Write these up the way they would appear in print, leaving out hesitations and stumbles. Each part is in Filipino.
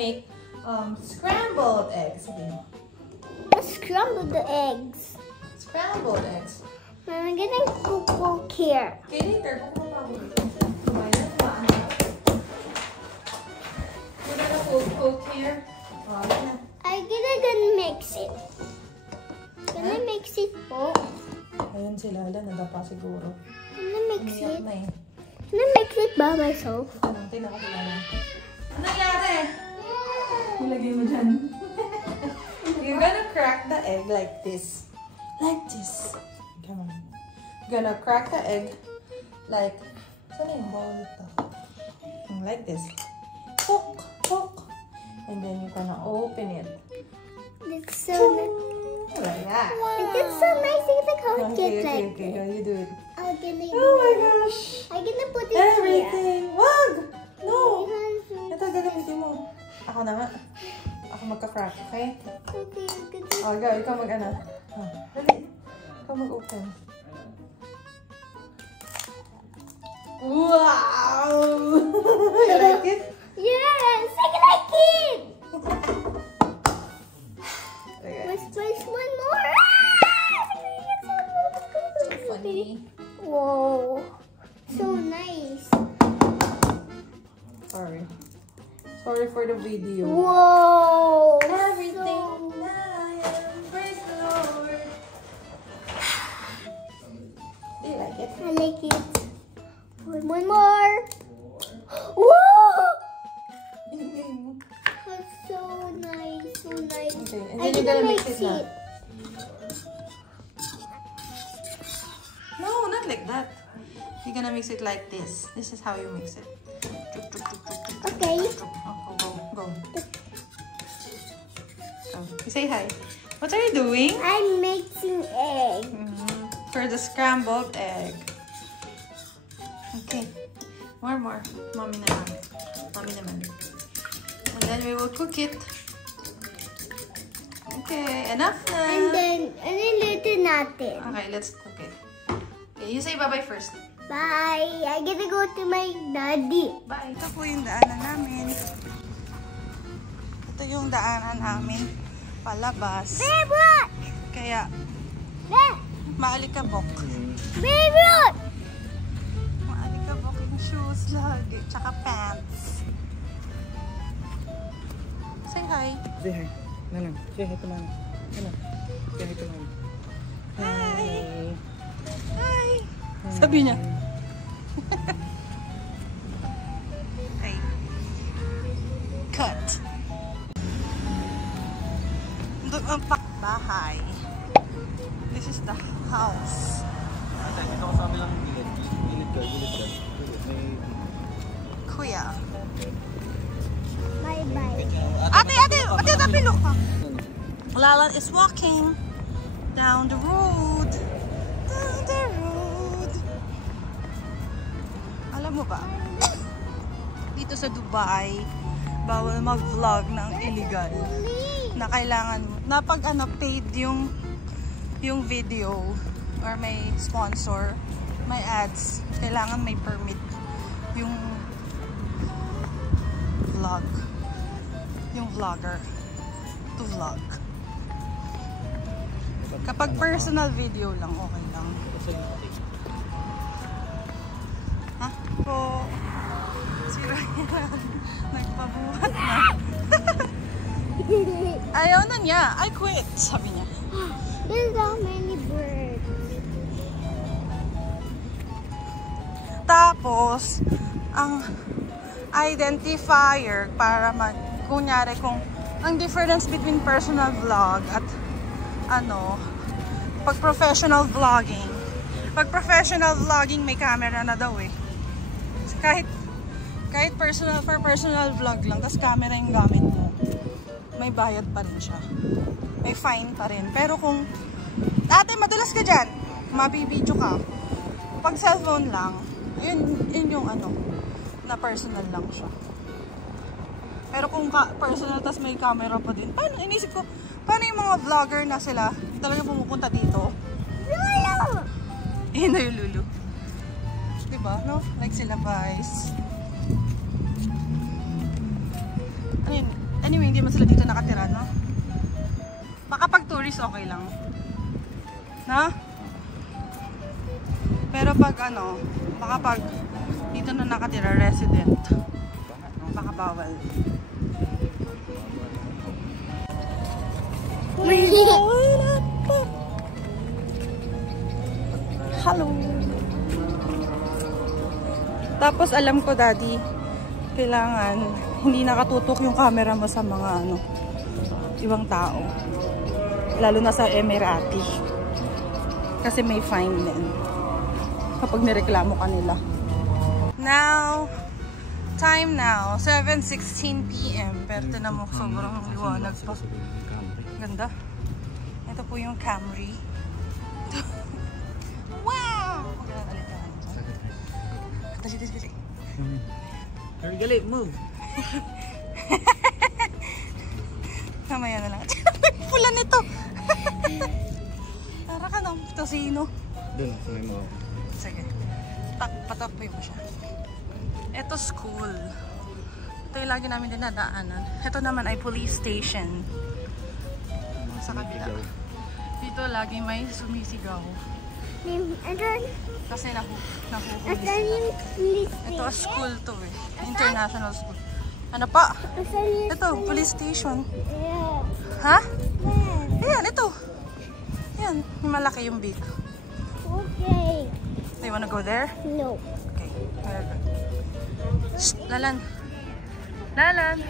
make scrambled eggs. Let's scramble the eggs. Scrambled eggs. I'm gonna cook here. Okay, later. We're gonna cook here. I'm gonna mix it. Gonna mix it po. Ayun sila, nadapa siguro. Gonna mix it. Na eh. Gonna mix it by myself. Tingnan ko sila na. Ano nangyari? Ilagay mo dyan. You're gonna crack the egg like this. Like this. Come on. You're gonna crack the egg like, saan yung bowl ito? Like this. Poke, poke. And then you're gonna open it. It's so nice. Like that. It's so nice. I think I'll get like Okay, how you do it? I'm gonna do Oh my gosh. I'm gonna put it Everything. Wag! No! here. Ito, gagamitin mo. Ako na nga. Ako magka-crack, okay? Okay, good. Oh, ikaw mag-ano. Dali. Ikaw mag-open. Wow! You like it? Yes, I like it. Okay. Let's place one more. So funny. Whoa, so nice. Sorry for the video. Whoa, Everything that I am, praise the Lord. Do you like it? I like it. One more. Whoa, that's so nice, so nice. Okay, and I'm then you're gonna gonna mix mix it now. it. No, not like that. You're gonna mix it like this. This is how you mix it. Okay. Oh, go. You say hi. What are you doing? I'm mixing egg. For the scrambled egg. Okay. More. Mommy naman. And then we will cook it. Okay, enough na. And then luto natin. Okay, let's cook it. Okay, you say bye-bye first. Bye. I gotta go to my daddy. Bye. Ito po yung daanan namin. Ito yung daanan namin. Palabas. Babe, Kaya, look! maalikabok. Babe, look! Maalikabok yung shoes lagi. Tsaka pants. Say hi. Say hi. Nana, say hi to Mama. Nana, say hi to Mama. Hi. Hi. Sabi niya. Hi. Cut. Doon ang bahay. This is the house. Ate, ito ko sabi lang gilid. Gilid ka. Kuya. Bye-bye. Ate, look. Lalan is walking down the road. Alam mo ba? Dito sa Dubai, bawal mag-vlog ng illegal. Na kailangan na pag paid yung video or may sponsor, may ads, kailangan may permit yung vlog, yung vlogger to vlog. Kapag personal video lang, okay lang. Ha? Po. Si Ryan nagpabuhat na. Ayaw na niya. I quit, sabi niya. There's so many birds. Tapos, ang identifier para kunyari kung ang difference between personal vlog at pag professional vlogging. Pag professional vlogging, may camera na daw eh. Kahit personal vlog lang, tas camera yung gamit mo, may bayad pa rin siya. May fine pa rin. Pero kung, ate, madalas ka dyan, mabibidyo ka. Pag cellphone lang, yun yung na personal lang siya. Pero kung personal, tas may camera pa din, inisip ko, paano yung mga vlogger na sila talaga pumupunta dito? Lulu! Yun na yung Lulu. Diba? No? Like sila Vice. Ano yun? Anyway, hindi man sila dito nakatira, no? Baka pag tourist, okay lang. No? Pero pag ano, baka pag dito na nakatira, resident, baka bawal. Hello! Tapos alam ko, Daddy, kailangan hindi nakatutok yung camera mo sa mga ano, ibang tao. Lalo na sa Emirati. Kasi may fine din kapag nireklamo ka nila. Now, time now, 7:16 PM. Pero tinan mo, sobrang liwanag pa. Ganda. Ito po yung Camry. Wow! Dali. Gali, move. Mamaya na lang. Pula nito. Para ka ng tosino. Doon, sa may mga. Sige. Patakboy mo siya. Ito school. Ito yung lagi namin dinadaanan. Ito naman ay police station. Sa kabila. Dito lagi may sumisigaw. Kasi nahuhuli sila. Ito school to eh. International school. Ano pa? Ito, police station. Ha? Ayan, ito. Ayan, yung malaki yung big. Okay. Do you wanna go there? No. Okay. Shh, Lalan. Lalan.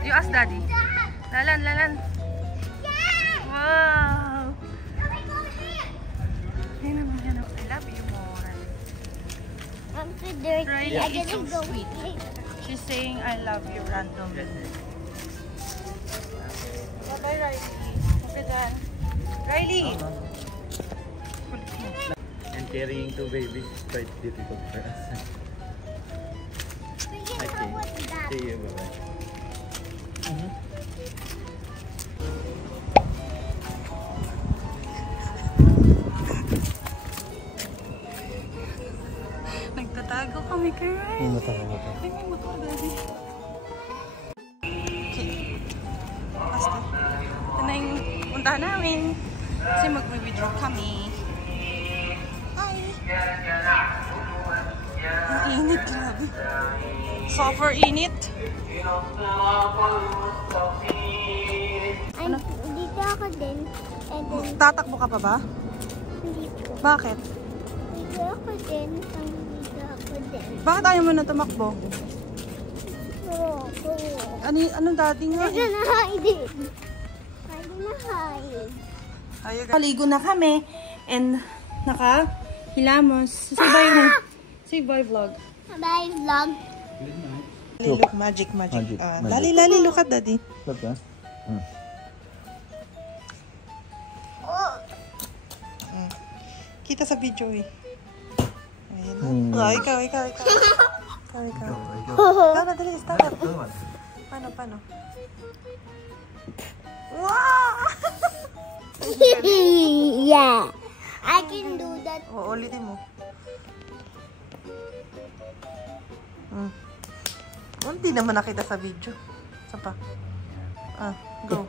You ask Daddy. Lalan. Wow. Yan naman. I love you more. I'm too dirty. Riley I is gotta so go. sweet. She's saying I love you randomly. Bye-bye, Riley. Okay, dyan. Riley! And carrying two babies is quite difficult for us. Okay. See you, bye-bye. Nagtatago kami kay Riley. May motor. Ay, may motor, Daddy. Okay. Basta. Ito na yung puntahan namin. Kasi mag-withdraw kami. Hi! Ang init, grabe. Suffer init. Ano? Dito ako din. And then, Tatakbo ka pa ba? dito. Bakit? Dito ako din. Dito ako din. Bakit ayaw mo na tumakbo? Oo. Ano Daddy nga? Pwede na hide. Pwede na hide. Paligo na kami and nakahilamos. Say bye vlog. Bye vlog. Look, magic. Magic. Lali, look at Daddy. Look, ha? Kita sa video eh. Ayan. Oh, ikaw. Dali, stop. Paano? Wow! Yeah. I can do that. Oo, ulitin mo. Hindi naman nakita sa video. Saan pa? Go.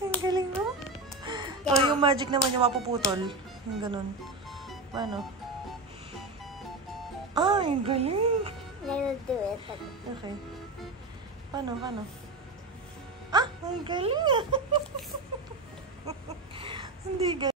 Ang galing mo. O, yung magic naman yung mapuputol. Yung ganun. Paano? Ang galing. I will do it. Okay. Paano? Ang galing. Hindi galing.